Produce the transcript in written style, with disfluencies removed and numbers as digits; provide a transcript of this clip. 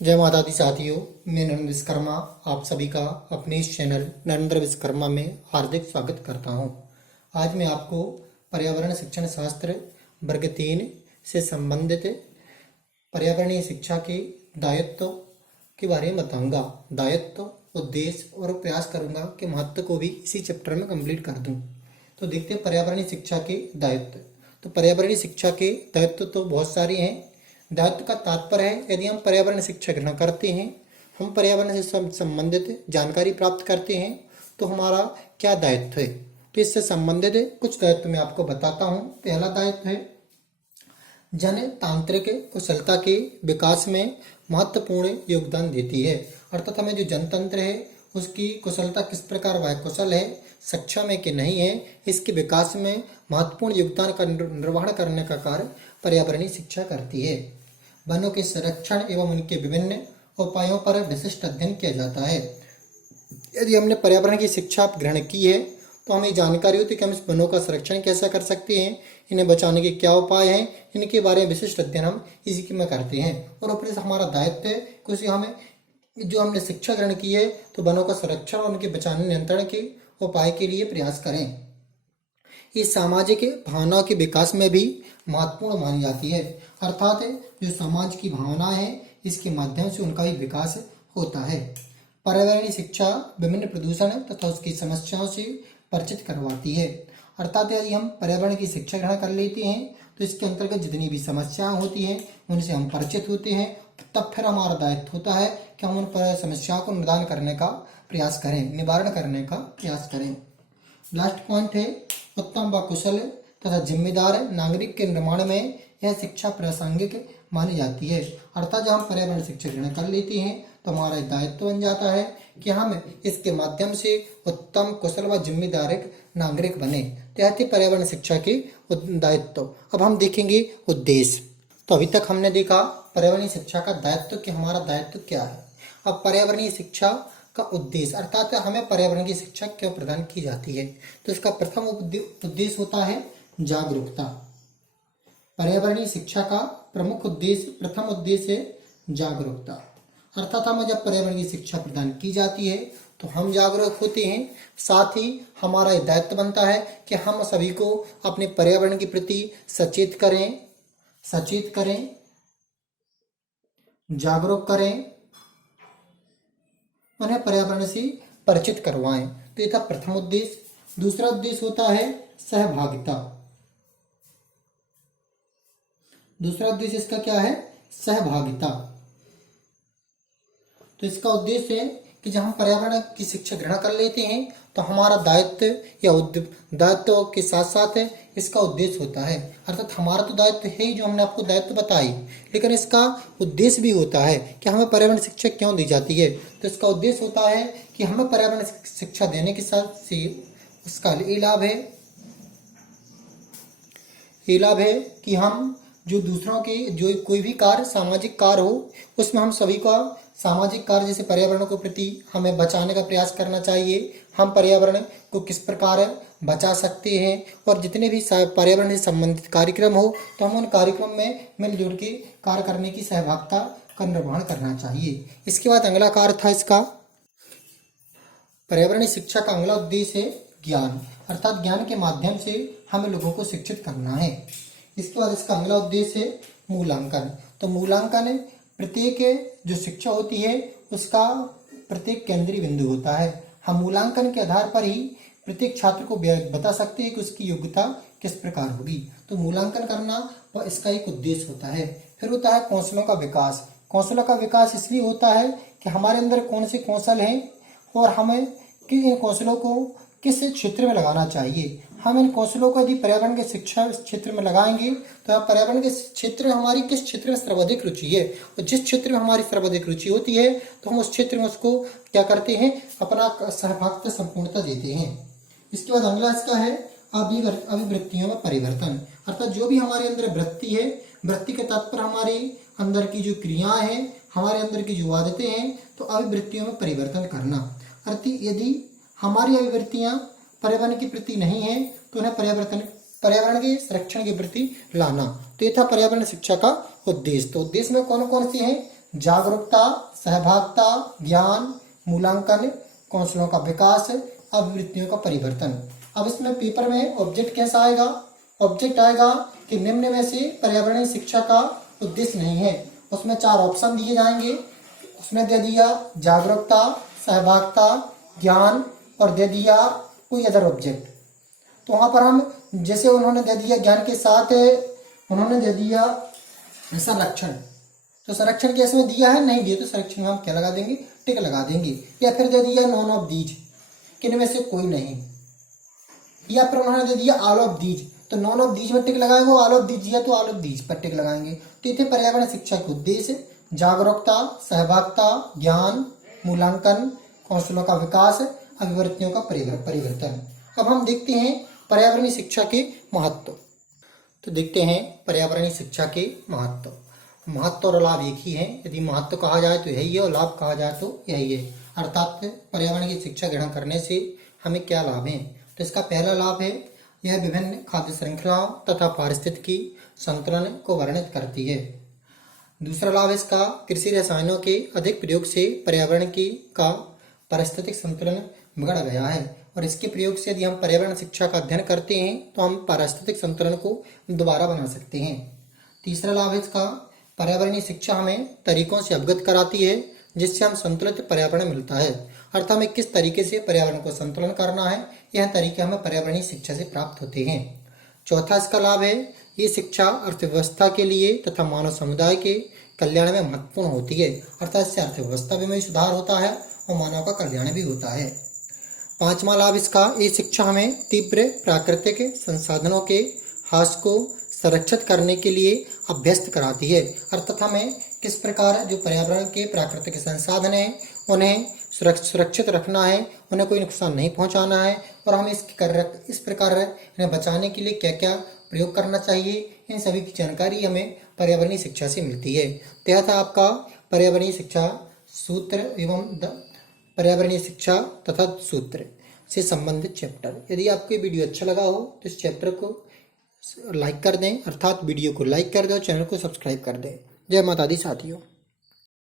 जय माता दी साथियों, मैं नरेंद्र विश्वकर्मा आप सभी का अपने इस चैनल नरेंद्र विश्वकर्मा में हार्दिक स्वागत करता हूं। आज मैं आपको पर्यावरण शिक्षण शास्त्र वर्ग 3 से संबंधित पर्यावरणीय शिक्षा के दायित्व के बारे में बताऊंगा। दायित्व, उद्देश्य और प्रयास करूंगा कि महत्व को भी इसी चैप्टर में कंप्लीट कर दूं। तो देखते हैं पर्यावरणीय शिक्षा के दायित्व। तो पर्यावरणीय शिक्षा के दायित्व तो बहुत सारे हैं। दायित्व का तात्पर्य है, यदि हम पर्यावरण शिक्षा ग्रहण करते हैं, हम पर्यावरण से संबंधित जानकारी प्राप्त करते हैं, तो हमारा क्या दायित्व है। तो इससे संबंधित कुछ दायित्व मैं आपको बताता हूँ। पहला दायित्व है जनतांत्रिक कुशलता के विकास में महत्वपूर्ण योगदान देती है। अर्थात हमें जो जनतंत्र है उसकी कुशलता किस प्रकार वह कुशल है, सक्षम है कि नहीं है, इसके विकास में महत्वपूर्ण योगदान का निर्वहन करने का कार्य पर्यावरणीय शिक्षा करती है। वनों के संरक्षण एवं उनके विभिन्न उपायों पर विशिष्ट अध्ययन किया जाता है। यदि हमने पर्यावरण की शिक्षा ग्रहण की है तो हमें जानकारी होती है कि हम इस वनों का संरक्षण कैसा कर सकते हैं, इन्हें बचाने के क्या उपाय हैं, इनके बारे में विशिष्ट अध्ययन हम इसी में करते हैं। और ऊपर से हमारा दायित्व है कि हमें जो हमने शिक्षा ग्रहण की है तो वनों का संरक्षण और उनके बचाने नियंत्रण के उपाय के लिए प्रयास करें। ये सामाजिक भावनाओं के विकास में भी महत्वपूर्ण मानी जाती है। अर्थात जो समाज की भावना है इसके माध्यम से उनका भी विकास होता है। पर्यावरणीय शिक्षा विभिन्न प्रदूषण तथा उसकी समस्याओं से परिचित करवाती है। अर्थात यदि हम पर्यावरण की शिक्षा ग्रहण कर लेते हैं तो इसके अंतर्गत जितनी भी समस्याएं होती हैं उनसे हम परिचित होते हैं। तब फिर हमारा दायित्व होता है कि हम उन पर समस्याओं को निदान करने का प्रयास करें, निवारण करने का प्रयास करें। लास्ट पॉइंट है उत्तम व कुशल तथा जिम्मेदार नागरिक के निर्माण में यह शिक्षा प्रासंगिक मानी जाती है। अर्थात जब हम पर्यावरण शिक्षा ग्रहण कर लेते हैं तो हमारा दायित्व बन जाता है कि हम इसके माध्यम से उत्तम कुशल व जिम्मेदार नागरिक बने। तो यह थी पर्यावरण शिक्षा के दायित्व। अब हम देखेंगे उद्देश्य। तो अभी तक हमने देखा पर्यावरणीय शिक्षा का दायित्व कि हमारा दायित्व क्या है। अब पर्यावरणीय शिक्षा का उद्देश्य, अर्थात हमें पर्यावरण की शिक्षा क्यों प्रदान की जाती है। तो इसका प्रथम उद्देश्य होता है जागरूकता। पर्यावरणीय शिक्षा का प्रमुख उद्देश्य, प्रथम उद्देश्य है जागरूकता। अर्थात हमें जब पर्यावरण की शिक्षा प्रदान की जाती है तो हम जागरूक होते हैं। साथ ही हमारा दायित्व बनता है कि हम सभी को अपने पर्यावरण के प्रति सचेत करें, जागरूक करें, उन्हें पर्यावरण से परिचित करवाएं। तो ये था प्रथम उद्देश्य। दूसरा उद्देश्य होता है सहभागिता। दूसरा उद्देश्य इसका क्या है? सहभागिता। तो इसका उद्देश्य है कि जब हम पर्यावरण की शिक्षा ग्रहण कर लेते हैं तो हमारा दायित्व या दायित्व के साथ साथ इसका उद्देश्य होता है। अर्थात हमारा तो दायित्व है ही, जो हमने आपको दायित्व बताई, लेकिन इसका उद्देश्य भी होता है कि हमें पर्यावरण शिक्षा क्यों दी जाती है। तो इसका उद्देश्य होता है कि हमें पर्यावरण शिक्षा देने के साथ से उसका ये लाभ है कि हम जो दूसरों के जो कोई भी कार्य, सामाजिक कार्य हो, उसमें हम सभी का सामाजिक कार्य जैसे पर्यावरण को प्रति हमें बचाने का प्रयास करना चाहिए। हम पर्यावरण को किस प्रकार बचा सकते हैं और जितने भी पर्यावरण से संबंधित कार्यक्रम हो तो हम उन कार्यक्रम में मिलजुल के कार्य करने की सहभागिता का निर्वहन करना चाहिए। इसके बाद अगला कार्य था इसका पर्यावरणीय शिक्षा का अगला उद्देश्य है ज्ञान। अर्थात ज्ञान के माध्यम से हमें लोगों को शिक्षित करना है। इसके बाद इसका अगला उद्देश्य है मूल्यांकन। तो मूल्यांकन प्रत्येक जो शिक्षा होती है उसका प्रत्येक केंद्रीय बिंदु होता है। हम मूल्यांकन के आधार पर ही प्रत्येक छात्र को बता सकते हैं कि उसकी योग्यता किस प्रकार होगी। तो मूल्यांकन करना वह इसका एक उद्देश्य होता है। फिर होता है कौशलों का विकास। कौशलों का विकास इसलिए होता है कि हमारे अंदर कौन से कौशल हैं और हमें इन कौशलों को किस क्षेत्र में लगाना चाहिए। हम इन कौशलों को यदि पर्यावरण के शिक्षा क्षेत्र में लगाएंगे तो पर्यावरण के क्षेत्र में हमारी किस क्षेत्र में सर्वाधिक रुचि है, और जिस क्षेत्र में हमारी सर्वाधिक रुचि होती है तो हम उस क्षेत्र में उसको क्या करते हैं, अपना सहभागिता संपूर्णता देते हैं। इसके बाद अगला इसका है अभिवृत्तियों में परिवर्तन। अर्थात जो भी हमारे अंदर वृत्ति है, वृत्ति के तात्पर्य हमारे अंदर की जो क्रियाएं हैं, हमारे अंदर की जो आदतें हैं, तो अभिवृत्तियों में परिवर्तन करना। अर्थात यदि हमारी अभिवृत्तियां पर्यावरण के प्रति नहीं है तो उन्हें पर्यावरण के संरक्षण के प्रति लाना। तो ये था पर्यावरण शिक्षा का उद्देश्य। तो उद्देश्य में कौन कौन से हैं? जागरूकता, सहभागिता, ज्ञान, मूल्यांकन, कौशलों का विकास, अभिवृत्तियों का परिवर्तन। अब इसमें पेपर में ऑब्जेक्ट कैसा आएगा? ऑब्जेक्ट आएगा कि निम्न में से पर्यावरणीय शिक्षा का उद्देश्य नहीं है। उसमें 4 ऑप्शन दिए जाएंगे। उसमें दे दिया जागरूकता, सहभागिता, ज्ञान और दे दिया कोई अदर ऑब्जेक्ट। तो वहां पर हम जैसे उन्होंने दे दिया ज्ञान के साथ उन्होंने दे दिया संरक्षण। तो संरक्षण के इसमें दिया है, नहीं दिया तो संरक्षण में हम क्या लगा देंगे? टिक लगा देंगे। या फिर दे दिया नॉन ऑफ दीज, किन में से कोई नहीं। या फिर उन्होंने दे दिया ऑल ऑफ दीज, तो नॉन ऑफ दीज में टिक लगाएंगे, ऑल ऑफ दीज दिया तो ऑल ऑफ दीज पर टिक लगाएंगे। तो ये थे पर्यावरण शिक्षा के उद्देश्य: जागरूकता, सहभागिता, ज्ञान, मूल्यांकन, कौशलों का विकास, अभिवृत्तियों का परिवर्तन। अब हम देखते हैं पर्यावरणीय शिक्षा के महत्व। तो देखते हैं पर्यावरणीय शिक्षा के महत्व और लाभ एक ही है। यदि महत्व कहा जाए तो यही है और लाभ कहा जाए तो यही है। अर्थात पर्यावरण की शिक्षा ग्रहण करने से हमें क्या लाभ है? तो इसका पहला लाभ है यह विभिन्न खाद्य श्रृंखलाओं तथा पारिस्थितिकी संतुलन को वर्णित करती है। दूसरा लाभ इसका कृषि रसायनों के अधिक प्रयोग से पर्यावरण का पारिस्थितिक संतुलन बिगड़ गया है और इसके प्रयोग से यदि हम पर्यावरण शिक्षा का अध्ययन करते हैं तो हम पारिस्थितिक संतुलन को दोबारा बना सकते हैं। तीसरा लाभ इसका पर्यावरणीय शिक्षा हमें तरीकों से अवगत कराती है जिससे हम संतुलित पर्यावरण मिलता है। अर्थात हमें किस तरीके से पर्यावरण को संतुलन करना है, यह तरीके हमें पर्यावरणीय शिक्षा से प्राप्त होते हैं। चौथा इसका लाभ है ये शिक्षा अर्थव्यवस्था के लिए तथा मानव समुदाय के कल्याण में महत्वपूर्ण होती है। अर्थात इससे अर्थव्यवस्था में सुधार होता है और मानव का कल्याण भी होता है। पांचवा लाभ इसका ये शिक्षा हमें तीव्र प्राकृतिक संसाधनों के ह्रास को संरक्षित करने के लिए अभ्यस्त कराती है। अर्थात हमें किस प्रकार जो पर्यावरण के प्राकृतिक संसाधन हैं उन्हें सुरक्षित रखना है, उन्हें कोई नुकसान नहीं पहुंचाना है और हमें इस प्रकार इन्हें बचाने के लिए क्या क्या प्रयोग करना चाहिए, इन सभी की जानकारी हमें पर्यावरणीय शिक्षा से मिलती है। तो यह था आपका पर्यावरणीय शिक्षा सूत्र एवं पर्यावरणीय शिक्षा तथा सूत्र से संबंधित चैप्टर। यदि आपको वीडियो अच्छा लगा हो तो इस चैप्टर को लाइक कर दें, अर्थात वीडियो को लाइक कर दें और चैनल को सब्सक्राइब कर दें। जय माता दी साथियों।